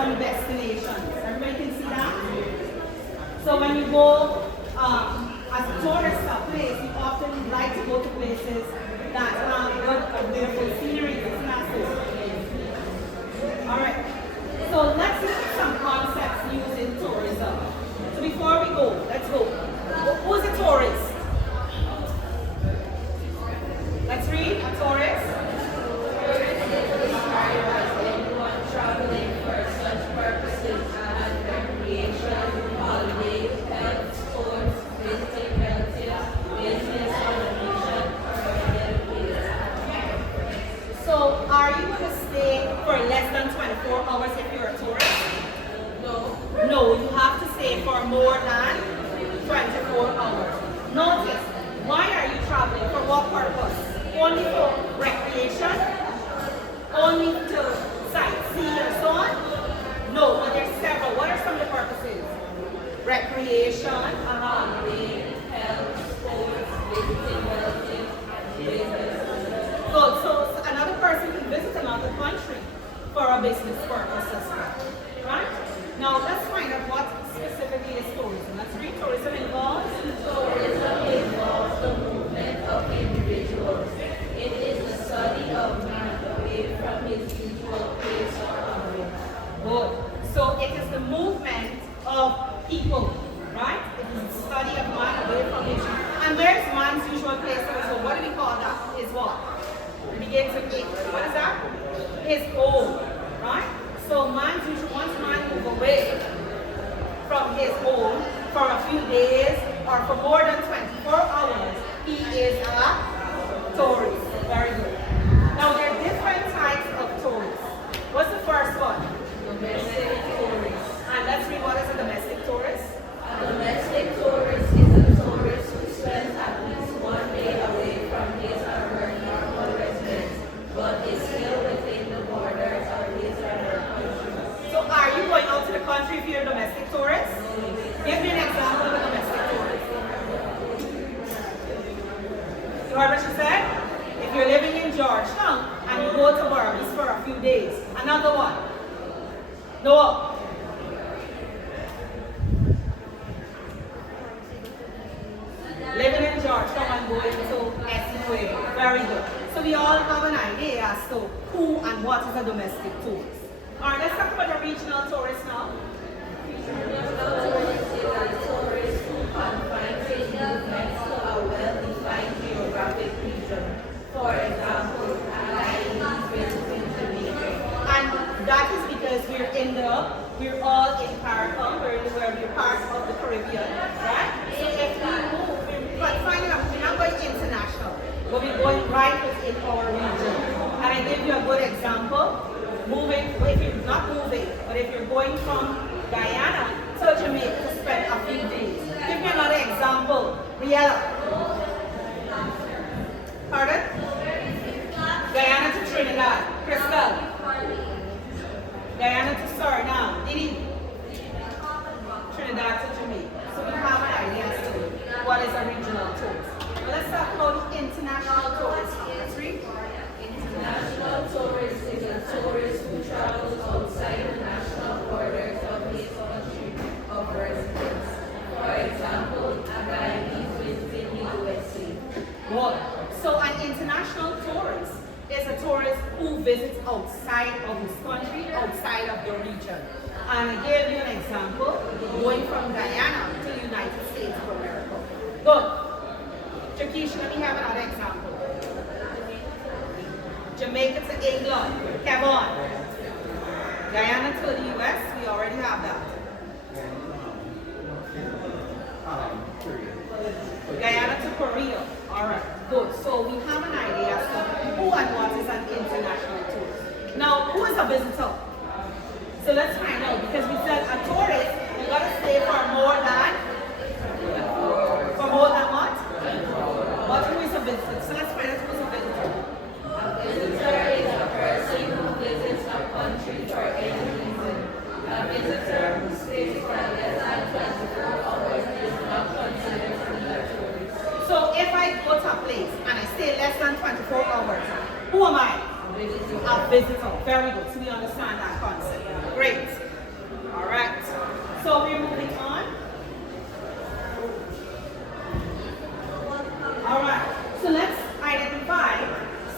some destinations. Everybody can see that? So when you go as a tourist to a place, you often like to go to places that have good, beautiful scenery. Isn't that so? Alright. So let's look at some concepts used in tourism. So before we go, let's go. Who's a tourist? Let's read. A tourist. Traveling for such purposes as recreation, holiday, health, sports, visiting relatives, business on a mission, or getaway. So are you going to stay for less than 24 hours if you're a tourist? No. No, you have to stay for more than 24 hours. Notice, why are you traveling? For what purpose? Only for recreation? Only to sightsee or so on? No, but there's several. What are some of the purposes? Recreation, Holiday, health, sports, visiting relatives, business. Good. So another person can visit another country for a business purpose as well. Right? Now let's find out what specifically is tourism. Let's read. Tourism involves. Tourism involves the movement of individuals. It is the study of man away from his usual place or abode. Good. So it is the movement of people, right? It is the study of man away from his. And where's man's usual place? So what do we call that? Is what? It begins with H. What is that? His home, right? So man's usual, once man moves away from his home for a few days or for more than 24 hours, he is a tourist. Very good. Now there are different types of tourists. What's the first one? Domestic tourist. And let's read, what is a domestic tourist? A domestic tourist is a tourist who spends at least 1 day away from his or her normal residence, but is still within the borders of his or her country. So are you going out to the country if you're a domestic tourist? Give me an example of a domestic tourist. You heard what she said? If you're living in Georgetown and you go to Barbados for a few days, another one. No. Living in Georgetown and going to SUA. Very good. So we all have an idea as to who and what is a domestic tourist. Alright, let's talk about a regional tourist now. Regional tourist is a tourist who confines his movements to a well-defined geographic region. For example, Chinese visiting Jamaica. And that is because we're all in CARICOM, we're part of the Caribbean, right? So if we move, we're not going international, but we're going right within our region. And I give you a good example. If you're not moving, but if you're going from Guyana to Jamaica to spend a few days. Give me another example. Riella. Pardon? Guyana to Trinidad. Crystal. Guyana to Suriname. Didi. Trinidad to Jamaica. So we have an idea as to what is a regional tourist. Now let's talk about international tourists. Let's read. International tourist is a tourist who travels outside the national borders of his country of residence. For example, a Guyanese visiting the USA. Good. So an international tourist is a tourist who visits outside of his country, outside of the region. And I gave you an example, going from Guyana to the United States of America. Good. Jakeisha, let me have another example. Jamaica to England. Kevon. Guyana to the US, we already have that. Guyana to Korea. Alright, good. So we have an idea as to who and what is an international tourist. Now, who is a visitor? So let's find out, because we said a tourist, you gotta stay for more than what? But who is a visitor? So let's find out who is a visitor. A visitor is a person who visits a country for any reason. A visitor who stays for less than 24 hours is not considered to be a tourist. So if I go to a place and I stay less than 24 hours, who am I? A visitor. A visitor. Very good. So we understand that concept. Great. Correct. So we're moving on. All right. So let's identify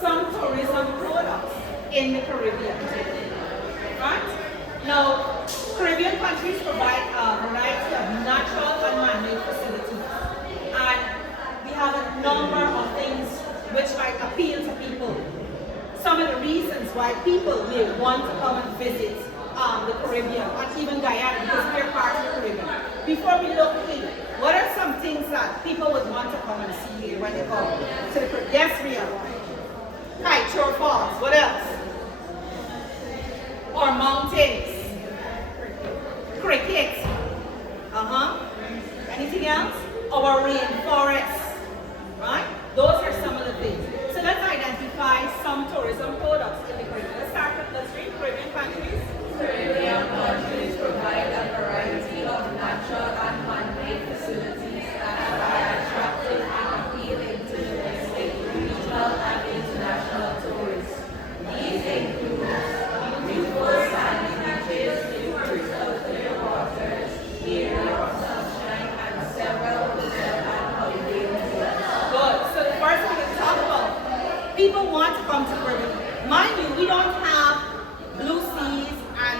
some tourism products in the Caribbean. Right? Now, Caribbean countries provide a variety of natural and man-made facilities. And we have a number of things which might appeal to people. Some of the reasons why people may want to come and visit the Caribbean and even Guyana, because we are part of the Caribbean. Before we look in, what are some things that people would want to come and see here when they come to the Caribbean? Yes, Ria. Kite Shore Falls. What else? Or mountains. Cricket. Anything else? Our rainforest. Right? Those are some of the things. So let's identify some tourism products in the Caribbean. Let's start with the three Caribbean countries. Caribbean countries provide a variety of natural and man-made facilities that are attractive and appealing to domestic, regional, and international tourists. These include beautiful sandy beaches, crystal clear waters, areas of sunshine, and several hotel and holiday resorts. Good. So the first thing to talk about, people want to come to Caribbean. Mind you, we don't have blue seas and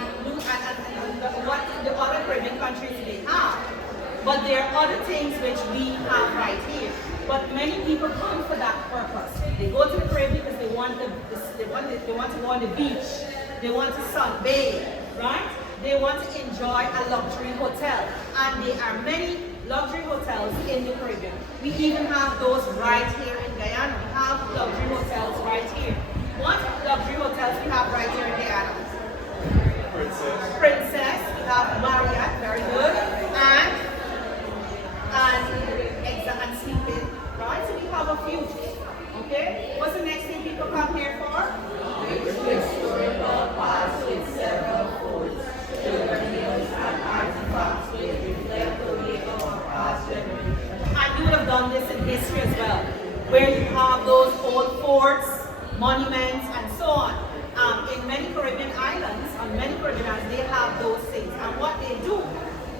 what the other Caribbean countries may have. But there are other things which we have right here. But many people come for that purpose. They go to the Caribbean because they want to go on the beach. They want to sunbathe, right? They want to enjoy a luxury hotel. And there are many luxury hotels in the Caribbean. We even have those right here in Guyana. We have luxury hotels right here. What luxury hotels we have right here in Guyana? Princess. We have Marriott, very good. And Sleeping, right? So we have a few. Okay? What's the next thing people come here for? Historical parks with several forts, souvenirs, and artifacts which reflect the way of past generations. And you would have done this in history as well, where you have those old forts, monuments, and so on. In many Caribbean islands, they have those things. And what they do,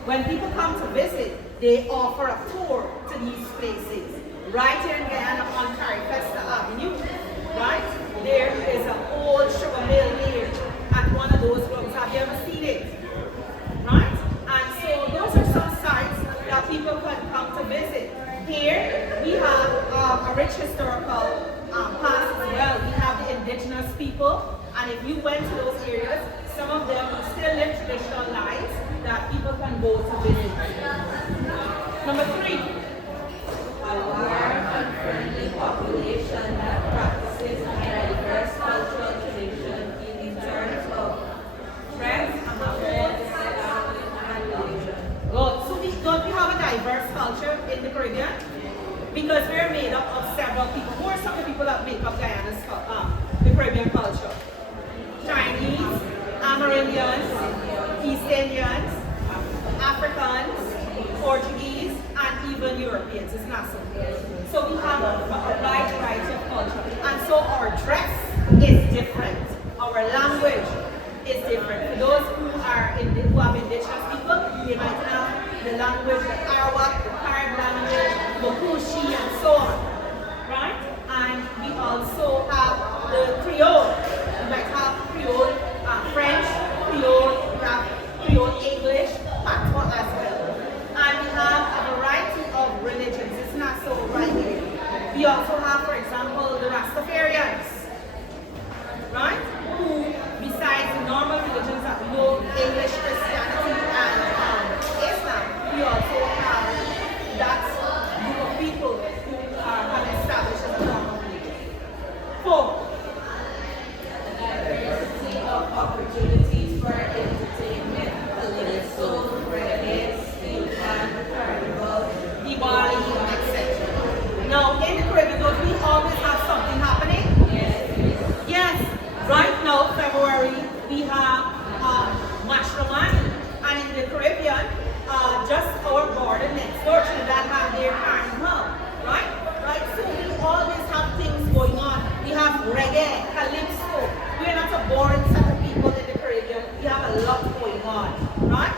when people come to visit, they offer a tour to these places. Right here in Guyana on Carifesta Avenue, right? There is an old sugar mill there at one of those rooms. Have you ever seen it? Right? And so those are some sites that people can come to visit. Here we have a rich historical past as well. We have the indigenous people, and if you went to those areas, some of them still live traditional lives that people can go to visit. Number 3. A warm and friendly population that practices a diverse cultural tradition in terms of friends, amongst and religion. Good. So don't we have a diverse culture in the Caribbean? Because we're made up of several people. Who are some of the people that make up Guyana's the Caribbean culture? Chinese, Amerindians, East Indians, Africans, Portuguese, and even Europeans. It's not so. So we have a wide variety of culture. And so our dress is different. Our language is different. For those who have indigenous people, they might have the language, the Arawak, the Carib language, Mokushi, and so on. Right? And we also have the Creole. We might have Creole French, Creole, we have Creole English, Patois as well. And we have a variety of religions. It's not so right here. We also have, for example, the Rastafarians, right? Who, besides the normal religions that we know, English, Christianity, and Islam, we also have that group of people who have established as a normal religion. 4. Diversity of opportunities for entertainment, calypso, reggae, steel band, carnival, Diwali, etc. Now, in the Caribbean, don't we always have something happening? yes, Yes. Right now, February, we have Mashroman, and in the Caribbean, just our border next door, Trinidad have their carnival, right? Right. So we always have things going on. We have reggae, calypso. We're not a boring set of people in the Caribbean. We have a lot going on, right?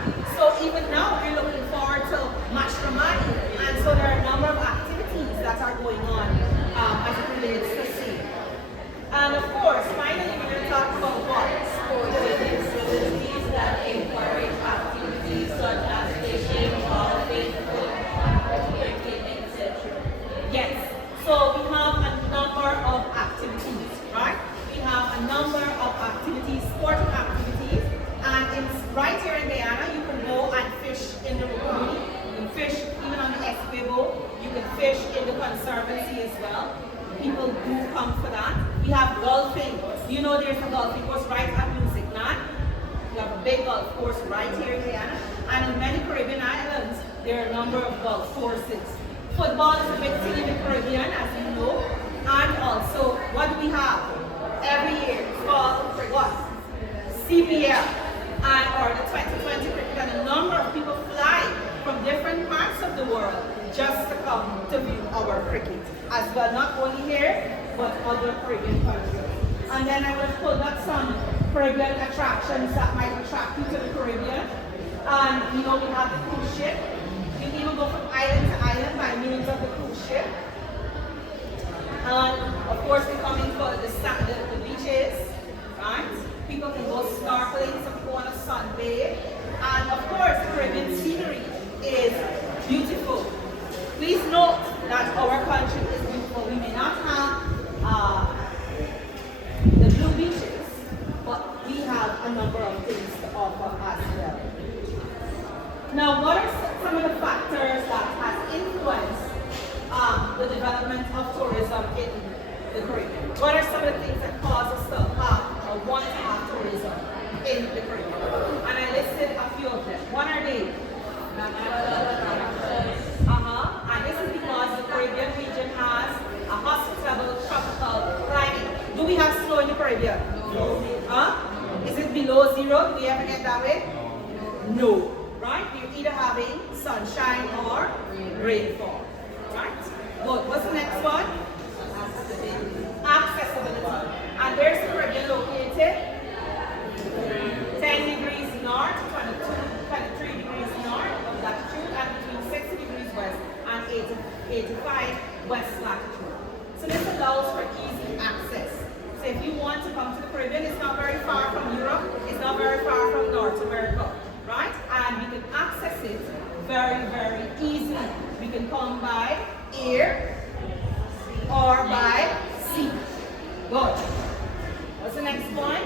fish in the conservancy as well. People do come for that. We have golfing. You know there's a golfing course right at Music 9. We have a big golf course right here in Guyana. And in many Caribbean islands, there are a number of golf courses. Football is a big thing in the Caribbean, as you know. And also, what do we have? Every year, it's called what? CPL, and or the 2020 cricket. And a number of people fly from different parts of the world just to come to view our cricket as well, not only here, but other Caribbean countries. And then I will pull up some Caribbean attractions that might attract you to the Caribbean. And you know, we have the cruise ship. You can even go from island to island by means of the cruise ship. And of course, we're coming for the beaches, right? People can go snorkeling, some people want to sunbathe. And of course, Caribbean scenery is beautiful. Please note that our country is beautiful. We may not have the blue beaches, but we have a number of things to offer as well. Now, what are some of the factors that has influenced the development of tourism in the Caribbean? What are some of the things that cause us to have or want to have tourism in the Caribbean? And I listed a few of them. What are they? And this is because the Caribbean region has a hospitable tropical climate. Do we have snow in the Caribbean? No. Is it below zero? Do we ever get that way? No. Right? You're either having sunshine or rainfall. Right? Good. What's the next one? Accessibility. And where's the Caribbean located? 10 degrees north, 23 degrees north of latitude, and between 60 degrees west and 85 west latitude. So this allows for easy access. So if you want to come to the Caribbean, it's not very far from Europe, it's not very far from North America, right? And you can access it very, very easily. You can come by air or by sea. Good. What's the next point?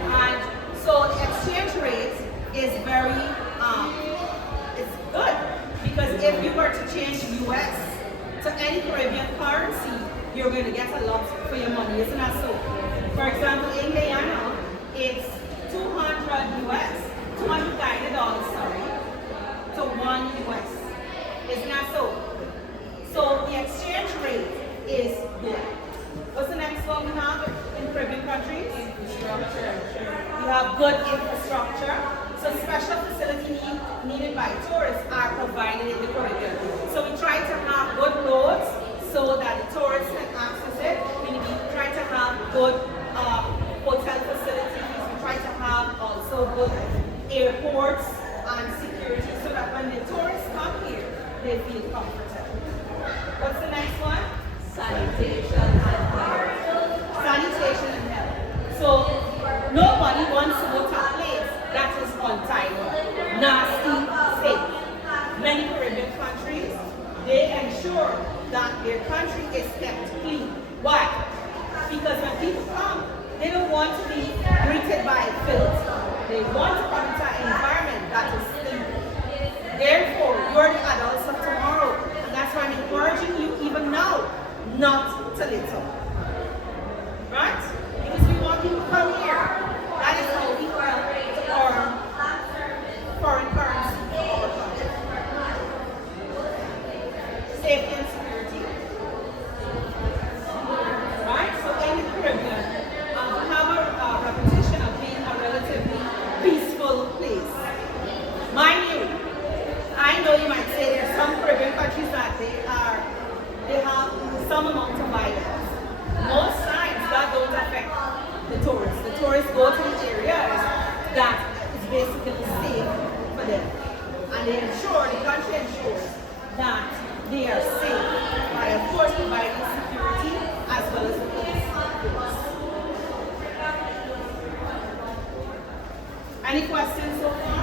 And so the exchange rate is very, it's good, because if you were to change US to any Caribbean currency, you're going to get a lot for your money, isn't that so? For example, in Guyana, it's 200 US, $290, sorry, to 1 US. Isn't that so? So the exchange rate is good. What's the next one we have in Caribbean countries? Infrastructure. We have good infrastructure. So special facilities needed by tourists are provided in the Caribbean. So we try to have good roads so that the tourists can access it. We try to have good hotel facilities. We try to have also good airports and security so that when the tourists come here, they feel comfortable. What's the next one? Sanitation and health. Sanitation and health. So nobody wants to go to a place that is untidy, nasty, safe. Many Caribbean countries, they ensure that their country is kept clean. Why? Because when people come, they don't want to be greeted by filth. They want to come into an environment that is clean. Therefore, you're the adults of tomorrow. And that's why I'm encouraging you even now not to litter. Right? Because we want people to come here. That is how we earn foreign currency for our country. Safety and security. Right? So in the Caribbean, we have a reputation of being a relatively peaceful place. Mind you, I know you might say there are some Caribbean countries that they have some amount of violence. Most times that don't affect the tourists. The tourists go to the areas that is basically safe for them. And they ensure, the country ensures that they are safe by, of course, providing security as well as the police force. Any questions so far?